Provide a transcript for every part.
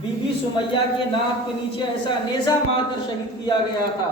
Be be Sumaiya کے ناک کے نیچے ایسا نیزہ مار کر شہید کیا گیا تھا۔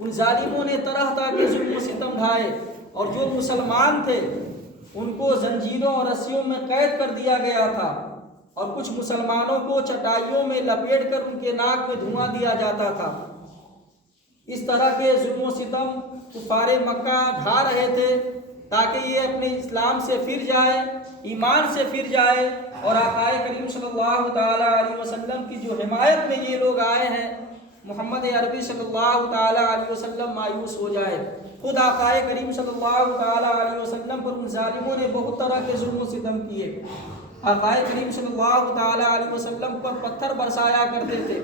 ان ظالموں نے طرح طرح کے ظلم و ستم ڈھائے، اور جو مسلمان تھے ان کو زنجیروں اور رسیوں میں قید کر دیا گیا تھا، اور کچھ مسلمانوں کو چٹائیوں میں لپیٹ کر ان کے ناک میں دھواں دیا جاتا تھا۔ اس طرح کے ظلم و ستم کفار مکہ ڈھا رہے تھے تاکہ یہ اپنے اسلام سے پھر جائے، ایمان سے پھر جائے، اور آقا کریم صلی اللہ تعالیٰ علیہ وسلم کی جو حمایت میں یہ لوگ آئے ہیں، محمد عربی صلی اللہ تعالیٰ علیہ وسلم مایوس ہو جائے۔ خود آقا کریم صلی اللہ تعالیٰ علیہ وسلم پر ان ظالموں نے بہت طرح کے ظلم و ستم کیے۔ آقا کریم صلی اللہ تعالیٰ علیہ وسلم پر پتھر برسایا کرتے تھے۔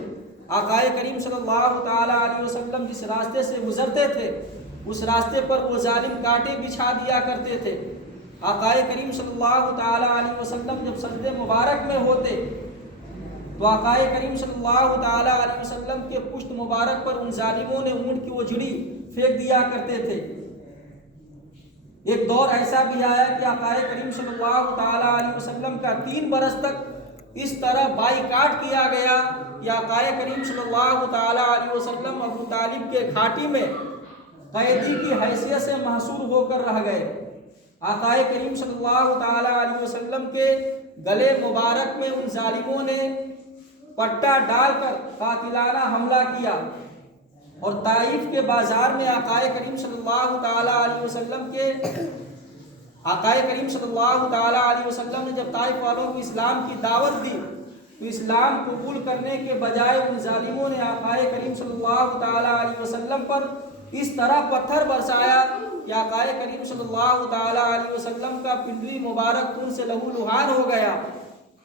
آقا کریم صلی اللہ تعالیٰ علیہ وسلم جس راستے سے گزرتے تھے اس راستے پر وہ ظالم کانٹے بچھا دیا کرتے تھے۔ آقا کریم صلی اللہ تعالیٰ علیہ وسلم جب سجدے مبارک میں ہوتے تو آقا کریم صلی اللہ تعالیٰ علیہ وسلم کے پشت مبارک پر ان ظالموں نے اونٹ کی وہ جھڑی پھینک دیا کرتے تھے۔ ایک دور ایسا بھی آیا کہ آقا کریم صلی اللہ تعالیٰ علیہ وسلم کا 3 برس تک اس طرح بائیکاٹ کیا گیا کہ آقا کریم صلی اللہ تعالیٰ علیہ وسلم ابو طالب کے گھاٹی میں قیدی کی حیثیت سے محصور ہو کر رہ گئے۔ آقا کریم صلی اللہ تعالیٰ علیہ وسلم کے گلے مبارک میں ان ظالموں نے پٹا ڈال کر قاتلانہ حملہ کیا، اور طائف کے بازار میں آقا کریم صلی اللہ تعالیٰ علیہ وسلم کے آقا کریم صلی اللہ تعالیٰ علیہ وسلم نے جب طائف والوں کو اسلام کی دعوت دی تو اسلام قبول کرنے کے بجائے ان ظالموں نے آقا کریم صلی اللہ تعالیٰ علیہ وسلم پر اس طرح پتھر برسایا کہ آقا کریم صلی اللہ تعالیٰ علیہ وسلم کا پنڈلی مبارک خون سے لہو لہان ہو گیا۔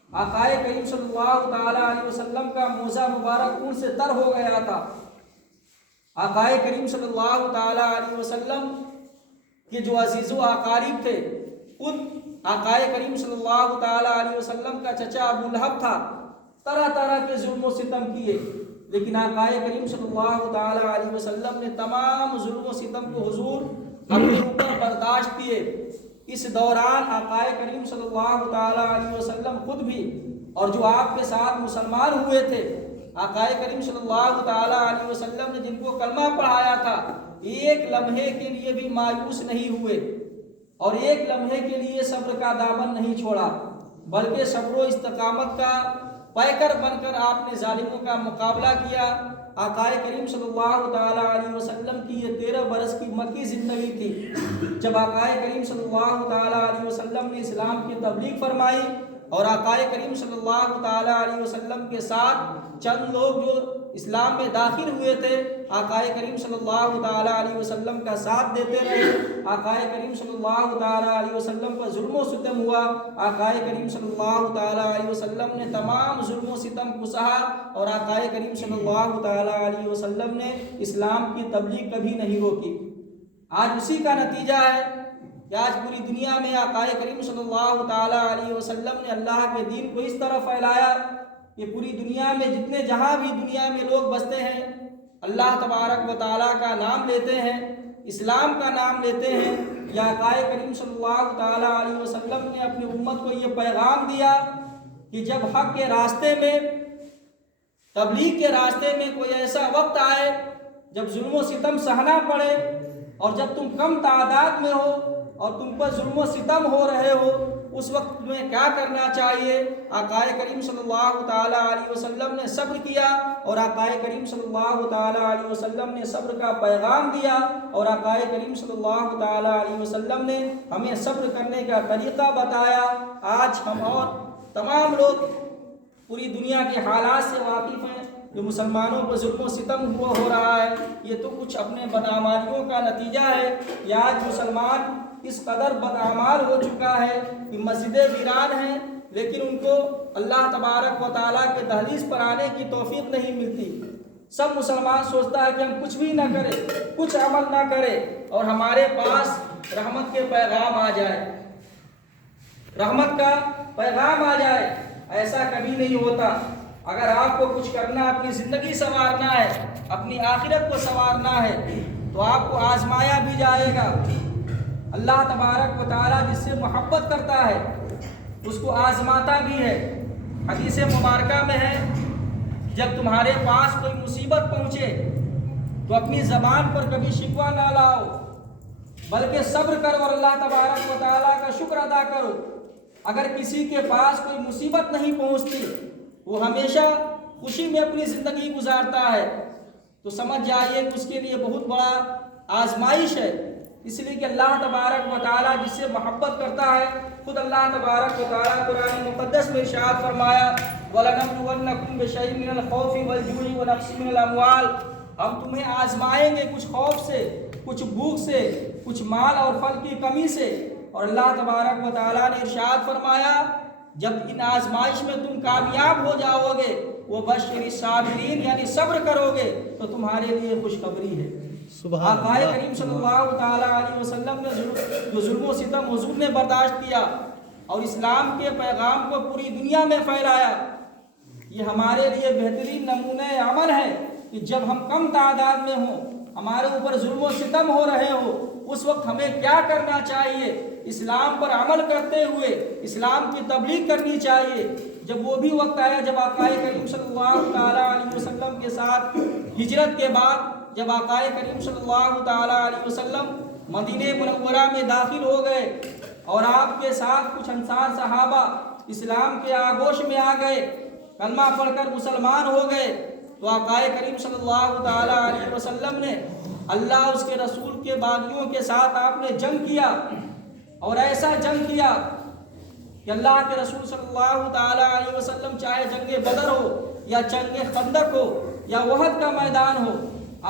آقا کریم صلی اللہ تعالیٰ علیہ وسلم کا موزہ مبارک خون سے تر ہو گیا تھا۔ آقا کریم صلی اللہ تعالیٰ علیہ وسلم کے جو عزیز و اقارب تھے، خود آقا کریم صلی اللہ تعالیٰ علیہ وسلم کا چچا ابو لہب تھا، طرح طرح کے ظلم و ستم کیے، لیکن آقا کریم صلی اللہ تعالیٰ علیہ وسلم نے تمام ظلم و ستم کو حضور اپنے اوپر برداشت کیے۔ اس دوران آقا کریم صلی اللہ تعالیٰ علیہ وسلم خود بھی اور جو آپ کے ساتھ مسلمان ہوئے تھے، آقا کریم صلی اللہ تعالیٰ علیہ وسلم نے جن کو کلمہ پڑھایا تھا، ایک لمحے کے لیے بھی مایوس نہیں ہوئے، اور ایک لمحے کے لیے صبر کا دامن نہیں چھوڑا، بلکہ صبر و استقامت کا پیکر بن کر آپ نے ظالموں کا مقابلہ کیا۔ آقا کریم صلی اللہ تعالیٰ علیہ وسلم کی یہ 13 برس کی مکی زندگی تھی جب آقا کریم صلی اللہ تعالیٰ علیہ وسلم نے اسلام کی تبلیغ فرمائی، اور آقا کریم صلی اللہ تعالیٰ علیہ وسلم کے ساتھ چند لوگ جو اسلام میں داخل ہوئے تھے آقا کریم صلی اللہ تعالیٰ علیہ وسلم کا ساتھ دیتے رہے۔ آقا کریم صلی اللہ تعالیٰ علیہ وسلم پر ظلم و ستم ہوا، آقا کریم صلی اللہ تعالیٰ علیہ وسلم نے تمام ظلم و ستم کو سہا، اور آقا کریم صلی اللہ تعالیٰ علیہ وسلم نے اسلام کی تبلیغ کبھی نہیں روکی۔ آج اسی کا نتیجہ ہے کہ آج پوری دنیا میں آقا کریم صلی اللہ تعالیٰ علیہ وسلم نے اللہ کے دین کو اس طرح پھیلایا کہ پوری دنیا میں جتنے جہاں بھی دنیا میں لوگ بستے ہیں، اللہ تبارک و تعالیٰ کا نام لیتے ہیں، اسلام کا نام لیتے ہیں۔ یا آقا کریم صلی اللہ تعالیٰ علیہ وسلم نے اپنی امت کو یہ پیغام دیا کہ جب حق کے راستے میں، تبلیغ کے راستے میں کوئی ایسا وقت آئے جب ظلم و ستم سہنا پڑے، اور جب تم کم تعداد میں ہو اور تم پر ظلم و ستم ہو رہے ہو، اس وقت تمہیں کیا کرنا چاہیے؟ آقا کریم صلی اللہ تعالیٰ علیہ وسلم نے صبر کیا، اور آقا کریم صلی اللہ تعالیٰ علیہ وسلم نے صبر کا پیغام دیا، اور آقا کریم صلی اللہ تعالیٰ علیہ وسلم نے ہمیں صبر کرنے کا طریقہ بتایا۔ آج ہم اور تمام لوگ پوری دنیا کے حالات سے واقف ہیں، جو مسلمانوں پر ظلم و ستم ہو رہا ہے، یہ تو کچھ اپنے بدعمالیوں کا نتیجہ ہے کہ آج مسلمان اس قدر بدعمال ہو چکا ہے کہ مسجدیں ویران ہیں، لیکن ان کو اللہ تبارک و تعالیٰ کے دہلیز پر آنے کی توفیق نہیں ملتی۔ سب مسلمان سوچتا ہے کہ ہم کچھ بھی نہ کریں، کچھ عمل نہ کریں، اور ہمارے پاس رحمت کے پیغام آ جائے، رحمت کا پیغام آ جائے۔ ایسا کبھی نہیں ہوتا۔ اگر آپ کو کچھ کرنا، اپنی زندگی سنوارنا ہے، اپنی آخرت کو سنوارنا ہے، تو آپ کو آزمایا بھی جائے گا۔ اللہ تبارک و تعالیٰ جس سے محبت کرتا ہے اس کو آزماتا بھی ہے۔ حدیث مبارکہ میں ہے جب تمہارے پاس کوئی مصیبت پہنچے تو اپنی زبان پر کبھی شکوہ نہ لاؤ، بلکہ صبر کرو اور اللہ تبارک و تعالیٰ کا شکر ادا کرو۔ اگر کسی کے پاس کوئی مصیبت نہیں پہنچتی، وہ ہمیشہ خوشی میں اپنی زندگی گزارتا ہے، تو سمجھ جائیے کہ اس کے لیے بہت بڑا آزمائش ہے۔ اس لیے کہ اللہ تبارک و تعالیٰ جس سے محبت کرتا ہے، خود اللہ تبارک و تعالیٰ قرآن مقدس میں ارشاد فرمایا وَلَنَبْلُوَنَّكُمْ بِشَيْءٍ مِّنَ الْخَوْفِ وَالْجُوعِ وَنَقْصٍ مِّنَ الْأَمْوَالِ، ہم تمہیں آزمائیں گے کچھ خوف سے، کچھ بھوک سے، کچھ مال اور پھل کی کمی سے۔ اور اللہ تبارک و تعالیٰ نے ارشاد فرمایا جب ان آزمائش میں تم کامیاب ہو جاؤ گے وَبَشِّرِ الصَّابِرِينَ، یعنی صبر کرو گے تو تمہارے لیے خوشخبری ہے۔ آقا کریم صلی اللہ تعالیٰ علیہ وسلم نے جو ظلم و ستم حضور نے برداشت کیا اور اسلام کے پیغام کو پوری دنیا میں پھیلایا، یہ ہمارے لیے بہترین نمونہ عمل ہے کہ جب ہم کم تعداد میں ہوں، ہمارے اوپر ظلم و ستم ہو رہے ہو، اس وقت ہمیں کیا کرنا چاہیے؟ اسلام پر عمل کرتے ہوئے اسلام کی تبلیغ کرنی چاہیے۔ جب وہ بھی وقت آیا جب آقا کریم صلی اللہ تعالیٰ علیہ وسلم کے ساتھ ہجرت کے بعد جب آقا کریم صلی اللہ تعالیٰ علیہ وسلم مدینہ منورہ میں داخل ہو گئے اور آپ کے ساتھ کچھ انصار صحابہ اسلام کے آغوش میں آ گئے، کلمہ پڑھ کر مسلمان ہو گئے، تو آقا کریم صلی اللہ تعالیٰ علیہ وسلم نے اللہ اس کے رسول کے باغیوں کے ساتھ آپ نے جنگ کیا، اور ایسا جنگ کیا کہ اللہ کے رسول صلی اللہ تعالیٰ علیہ وسلم چاہے جنگ بدر ہو یا جنگ خندق ہو یا احد کا میدان ہو،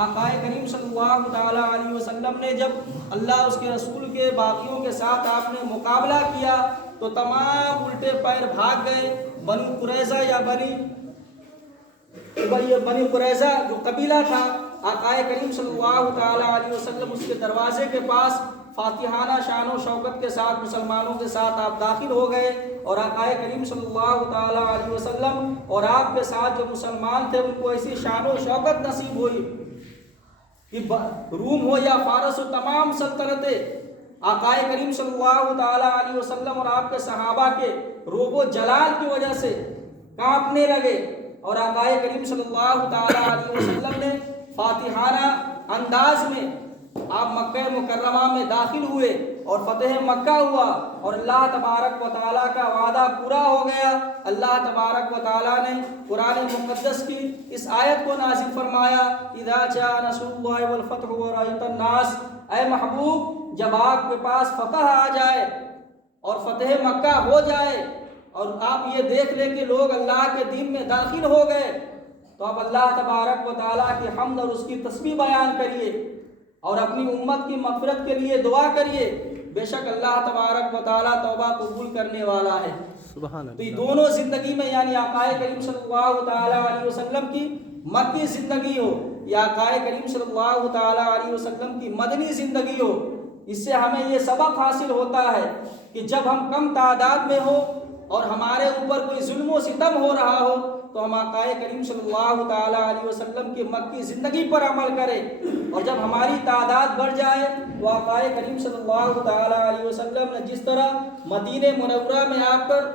آقا کریم صلی اللہ تعالیٰ علیہ وسلم نے جب اللہ اس کے رسول کے باغیوں کے ساتھ آپ نے مقابلہ کیا تو تمام الٹے پیر بھاگ گئے۔ بنو قریظہ یا بنی قریظہ جو قبیلہ تھا، آقا کریم صلی اللہ تعالیٰ علیہ وسلم اس کے دروازے کے پاس فاتحانہ شان و شوکت کے ساتھ مسلمانوں کے ساتھ آپ داخل ہو گئے، اور آقا کریم صلی اللہ تعالیٰ علیہ وسلم اور آپ کے ساتھ جو مسلمان تھے ان کو ایسی شان و شوکت نصیب ہوئی کہ روم ہو یا فارس ہو، تمام سلطنتیں آقا کریم صلی اللہ تعالیٰ علیہ وسلم اور آپ کے صحابہ کے روب و جلال کی وجہ سے کانپنے لگے، اور آقا کریم صلی اللہ تعالیٰ علیہ وسلم نے فاتحانہ انداز میں آپ مکہ مکرمہ میں داخل ہوئے اور فتح مکہ ہوا، اور اللہ تبارک و تعالیٰ کا وعدہ پورا ہو گیا۔ اللہ تبارک و تعالیٰ نے قرآن مقدس کی اس آیت کو نازل فرمایا اذا جاء نصر اللہ والفتح ورأیت الناس، اے محبوب جب آپ کے پاس فتح آ جائے اور فتح مکہ ہو جائے اور آپ یہ دیکھ لیں کہ لوگ اللہ کے دین میں داخل ہو گئے، تو اب اللہ تبارک و تعالیٰ کی حمد اور اس کی تسبیح بیان کریے اور اپنی امت کی مغفرت کے لیے دعا کریے، بے شک اللہ تبارک و تعالیٰ توبہ قبول کرنے والا ہے۔ تو یہ دونوں زندگی میں، یعنی آقا کریم صلی اللہ تعالیٰ علیہ وسلم کی مکی زندگی ہو یا آقا کریم صلی اللہ تعالیٰ علیہ وسلم کی مدنی زندگی ہو، اس سے ہمیں یہ سبق حاصل ہوتا ہے کہ جب ہم کم تعداد میں ہو اور ہمارے اوپر کوئی ظلم و ستم ہو رہا ہو تو ہم آقا کریم صلی اللہ تعالیٰ علیہ وسلم کی مکی زندگی پر عمل کریں، اور جب ہماری تعداد بڑھ جائے تو آقا کریم صلی اللہ تعالیٰ علیہ وسلم نے جس طرح مدینہ منورہ میں آ کر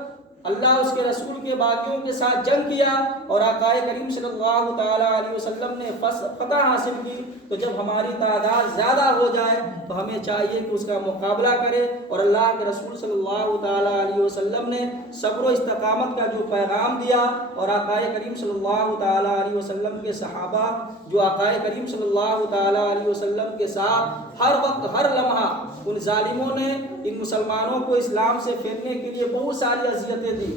اللہ اس کے رسول کے باغیوں کے ساتھ جنگ کیا اور آقا کریم صلی اللہ تعالیٰ علیہ وسلم نے فتح حاصل کی، تو جب ہماری تعداد زیادہ ہو جائے تو ہمیں چاہیے کہ اس کا مقابلہ کرے، اور اللہ کے رسول صلی اللہ تعالیٰ علیہ وسلم نے صبر و استقامت کا جو پیغام دیا، اور آقا کریم صلی اللہ تعالیٰ علیہ وسلم کے صحابہ جو آقا کریم صلی اللہ تعالیٰ علیہ وسلم کے ساتھ ہر وقت ہر لمحہ، ان ظالموں نے ان مسلمانوں کو اسلام سے پھیرنے کے لیے بہت ساری اذیتیں دی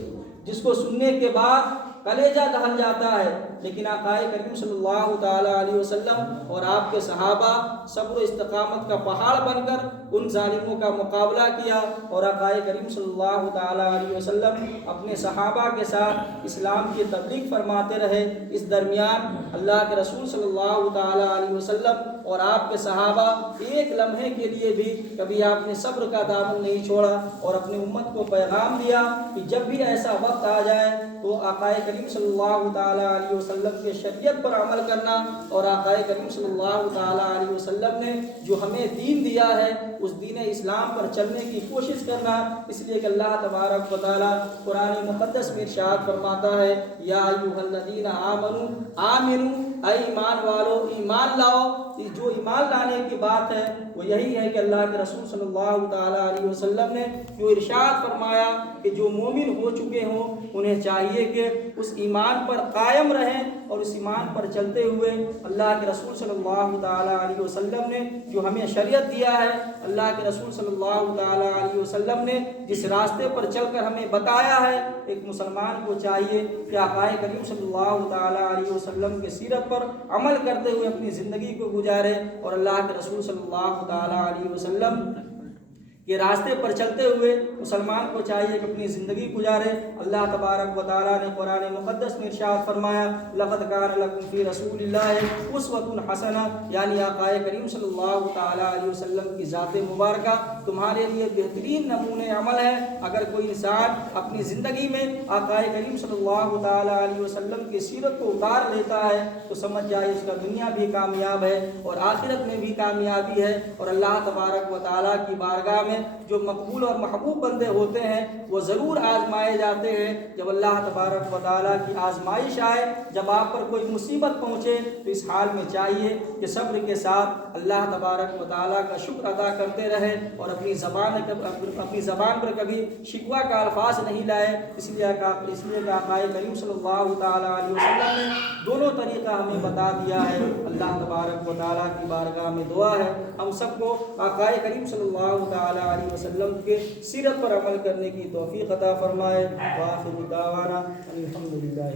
جس کو سننے کے بعد کلیجہ دہل جاتا ہے، لیکن آقا کریم صلی اللہ تعالیٰ علیہ وسلم اور آپ کے صحابہ صبر و استقامت کا پہاڑ بن کر ان ظالموں کا مقابلہ کیا، اور آقا کریم صلی اللہ تعالیٰ علیہ وسلم اپنے صحابہ کے ساتھ اسلام کی تبلیغ فرماتے رہے۔ اس درمیان اللہ کے رسول صلی اللہ تعالیٰ علیہ وسلم اور آپ کے صحابہ ایک لمحے کے لیے بھی کبھی آپ نے صبر کا دامن نہیں چھوڑا، اور اپنی امت کو پیغام دیا کہ جب بھی ایسا وقت آ جائے تو آقا کریم صلی اللہ تعالیٰ علیہ وسلم کے شریعت پر عمل کرنا، اور آقا کریم صلی اللہ تعالیٰ علیہ وسلم نے جو ہمیں دین دیا ہے اس دین اسلام پر چلنے کی کوشش کرنا، اس لیے کہ اللہ تبارک و تعالیٰ قرآن مقدس میں ارشاد فرماتا ہے یا ایھا الذین آمنو آمنو، اے ایمان والو ایمان لاؤ۔ جو ایمان لانے کی بات ہے وہ یہی ہے کہ اللہ کے رسول صلی اللہ تعالیٰ علیہ وسلم نے جو ارشاد فرمایا کہ جو مومن ہو چکے ہوں انہیں چاہیے کہ اس ایمان پر قائم رہیں اور اس ایمان پر چلتے ہوئے اللہ کے رسول صلی اللہ تعالیٰ علیہ وسلم نے جو ہمیں شریعت دیا ہے، اللہ کے رسول صلی اللہ تعالیٰ علیہ وسلم نے جس راستے پر چل کر ہمیں بتایا ہے، ایک مسلمان کو چاہیے کہ آقا کریم صلی اللہ تعالیٰ علیہ وسلم کے سیرت پر عمل کرتے ہوئے اپنی زندگی کو گزارے اور اللہ کے رسول صلی اللہ تعالیٰ علیہ وسلم کے راستے پر چلتے ہوئے مسلمان کو چاہیے کہ اپنی زندگی گزارے۔ اللہ تبارک و تعالیٰ نے قرآن مقدس میں ارشاد فرمایا لقد کان لکم فی رسول اللہ اسوۃ حسنہ، یعنی آقا کریم صلی اللہ تعالیٰ علیہ وسلم کی ذات مبارکہ تمہارے لیے بہترین نمونۂ عمل ہے۔ اگر کوئی انسان اپنی زندگی میں آقا کریم صلی اللہ تعالیٰ علیہ وسلم کی سیرت کو اتار لیتا ہے تو سمجھ جائے اس کا دنیا بھی کامیاب ہے اور آخرت میں بھی کامیابی ہے، اور اللہ تبارک و تعالیٰ کی بارگاہ میں جو مقبول اور محبوب بندے ہوتے ہیں وہ ضرور آزمائے جاتے ہیں۔ جب اللہ تبارک و تعالیٰ کی آزمائش آئے، جب آپ پر کوئی مصیبت پہنچے تو اس حال میں چاہیے کہ صبر کے ساتھ اللہ تبارک و تعالیٰ کا شکر ادا کرتے رہے اور اپنی زبان پر کبھی شکوہ کا الفاظ نہیں لائے۔ اس لیے کہ آقا کریم صلی اللہ تعالیٰ علیہ وسلم نے دونوں طریقہ ہمیں بتا دیا ہے۔ اللہ تبارک و تعالیٰ کی بارگاہ میں دعا ہے ہم سب کو آقا کریم صلی اللہ تعالیٰ علیہ وسلم کے سیرت پر عمل کرنے کی توفیق عطا فرمائے۔ وآخر دعوانا الحمدللہ۔